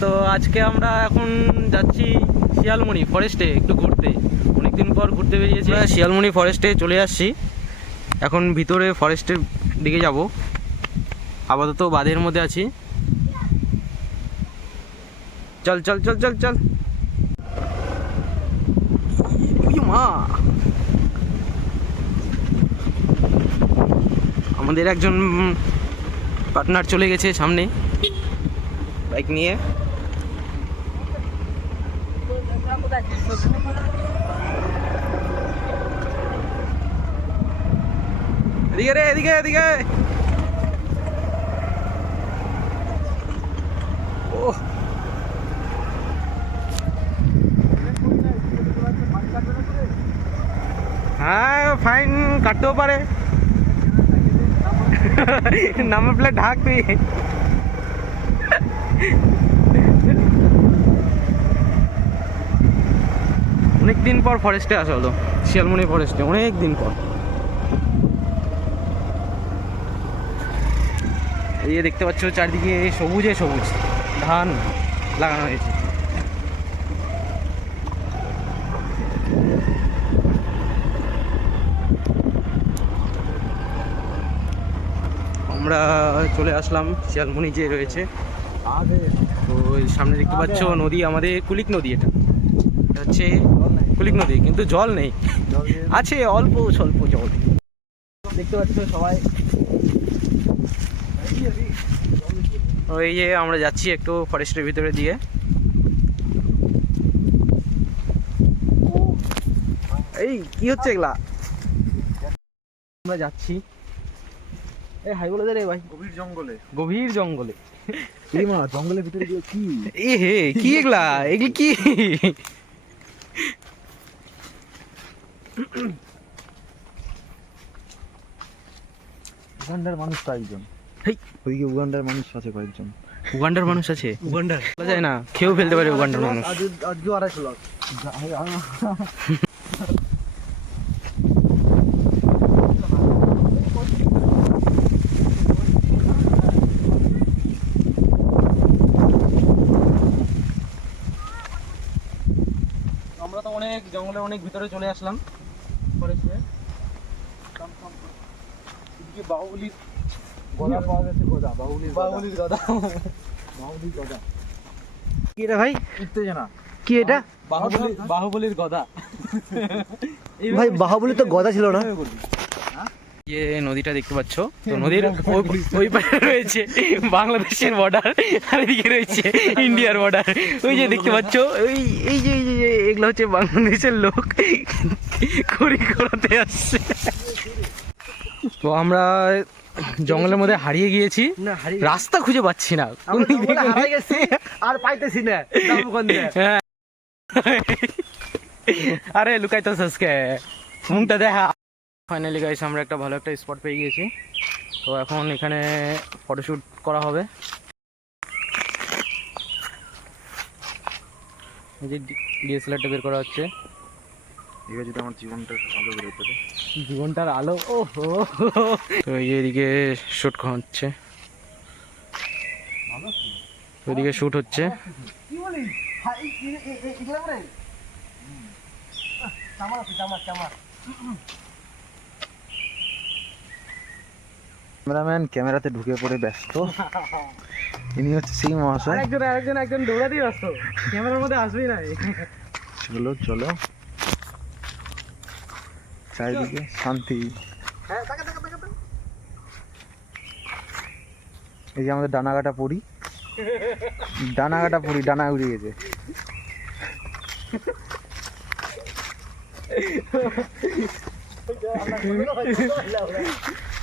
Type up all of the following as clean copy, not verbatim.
তো আজকে আমরা এখন যাচ্ছি শিয়ালমণি ফরেস্টে একটু ঘুরতে। অনেকদিন পর ঘুরতে বেরিয়েছি। শিয়ালমণি ফরেস্টে চলে আসছি, এখন ভিতরে ফরেস্টের দিকে যাব। আপাতত বাঁধের মধ্যে আছি। চল চল চল চল চল। মা, আমাদের একজন পার্টনার চলে গেছে সামনে বাইক নিয়ে। এদিকে রে, এদিকে এদিকে। ও হ্যাঁ, ফাইন কাটতেও পারে। নাম্বার প্লেট ঢাক তুই। অনেকদিন পর ফরেস্টে আসা হলো, শিয়ালমণি ফরেস্টে অনেক দিন পর। এই দেখতে পাচ্ছ চারদিকে সবুজে সবুজ ধান লাগানো হয়েছে। আমরা চলে আসলাম শিয়ালমণি যে রয়েছে। তো সামনে দেখতে পাচ্ছ নদী, আমাদের কুলিক নদী। এটা হচ্ছে কুলিক নদী, কিন্তু জল নেই, আছে অল্প স্বল্প জল। দেখতে পাচ্ছ সবাই। ওই যে আমরা যাচ্ছি একটু ফরেস্টের ভিতরে দিয়ে। এই কি হচ্ছে এগুলা? আমরা যাচ্ছি, এই হাই বলে দে রে ভাই। গভীর জঙ্গলে, গভীর জঙ্গলে। এই মা জঙ্গলের ভিতরে গিয়ে কি এ হে, কি এগুলা? এগুলি কি? উগান্ডার মানুষ তো একজন। হেই, ওইদিকে উগান্ডার মানুষ আছে কয়েকজন। উগান্ডার মানুষ আছে? উগান্ডার বলা যায় না, খেয়েও ফেলতে পারে উগান্ডার মানুষ। আজকে 250 লাখ। আমরা তো অনেক জঙ্গলে অনেক ভিতরে চলে আসলাম ফরেস্টে। এদিকে বাহুবলির গদা পাওয়া গেছে। বাহুবলির গদা। কি এটা ভাই? উত্তেজনা। কি এটা? বাহুবলির গদা। ভাই বাহুবলী তো গদা ছিল না। যে নদীটা দেখতে পাচ্ছ, তো নদীর ওই পাশে রয়েছে বাংলাদেশের বর্ডার, আর এদিকে রয়েছে ইন্ডিয়ার বর্ডার। ওই যে দেখতে পাচ্ছ, ওই এই যে এগুলো হচ্ছে বাংলাদেশের লোক খড়ি করাতে আসছে। তো আমরা জঙ্গলের মধ্যে হারিয়ে গিয়েছি, রাস্তা খুঁজে পাচ্ছি না, আর পাইতেছি না। আরে লুকাই তো সসকে মুখটা দেখা। ফাইনালি গাইস, আমরা একটা ভালো একটা স্পট পেয়ে গিয়েছি। তো এখন এখানে ফটোশুট করা হবে। এই যে ডিএসএলআরটা বের করা হচ্ছে। এবার যদি আমার জীবনটার আলো বেরোতে রে। জীবনটার আলো, ওহো। তো এইদিকে শুট হচ্ছে, ওইদিকে শুট হচ্ছে। কি বলি এগুলা রে চামার ক্যামেরাম্যান ক্যামেরাতে ঢুকে পড়ে ব্যস্ত। ইনি হচ্ছে সেই মহাশয়। একজন দৌড়াতেই ব্যস্ত, ক্যামেরার মধ্যে আসবেই না। চলো চলো, চারিদিকে শান্তি। এই যে আমাদের ডানাকাটা পড়ি, ডানা উড়ে গেছে।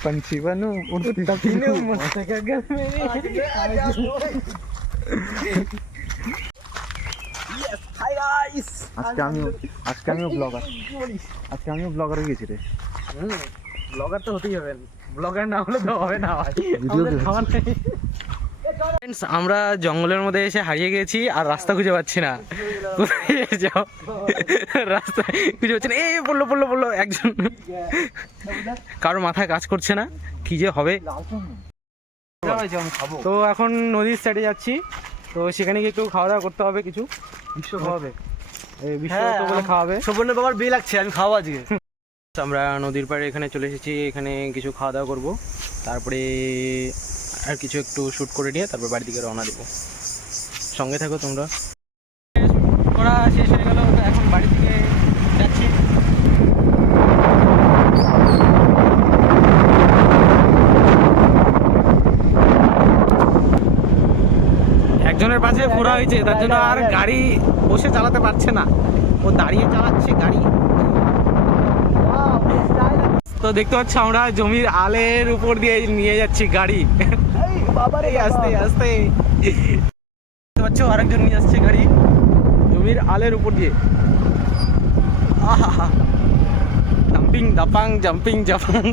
पंछी बनूं उड़ती मस्त गगन में। हाय गाइस, আজকে আমিও ব্লগার হয়ে গেছি রে। ব্লগার তো হতেই হবে, ব্লগার না হলে তো হবে না ভাই। ফ্রেন্ডস, আমরা জঙ্গলের মধ্যে এসে হারিয়ে গেছি আর রাস্তা খুঁজে পাচ্ছি না। কোথায় যাও, রাস্তা খুঁজে পাচ্ছি না। এই পড়লো একজন, কারোর মাথায় কাজ করছে না, কি যে হবে। তো এখন নদীর সাইডে যাচ্ছি, তো সেখানে গিয়ে একটু খাওয়া দাওয়া করতে হবে, কিছু বিশ্ব খাওয়াবে। বিশ্ব বলে খাওয়াবে। সুবর্ণ বাবার বিয়ে লাগছে, আমি খাওয়া আজকে। আমরা নদীর পাড়ে এখানে চলে এসেছি, এখানে কিছু খাওয়া দাওয়া করবো, তারপরে আর কিছু একটু শ্যুট করে নিয়ে তারপর বাড়ির দিকে রওনা দেবো। সঙ্গে থাকো তোমরা। করা শেষ হয়ে গেল, এখন বাড়ির দিকে যাচ্ছি। একজনের পাশে ফোড়া হয়েছে, তার জন্য আর গাড়ি বসে চালাতে পারছে না, ও দাঁড়িয়ে চালাচ্ছে গাড়ি। তো দেখতে পাচ্ছ আমরা জমির আলের উপর দিয়ে নিয়ে যাচ্ছি গাড়ি। বাবারে আস্তে আস্তে দেখতে পাচ্ছ আরেকজন নিয়ে আসছে গাড়ি জমির আলের উপর দিয়ে। আহা জাম্পিং দাপাং জাম্পিং জাপাং।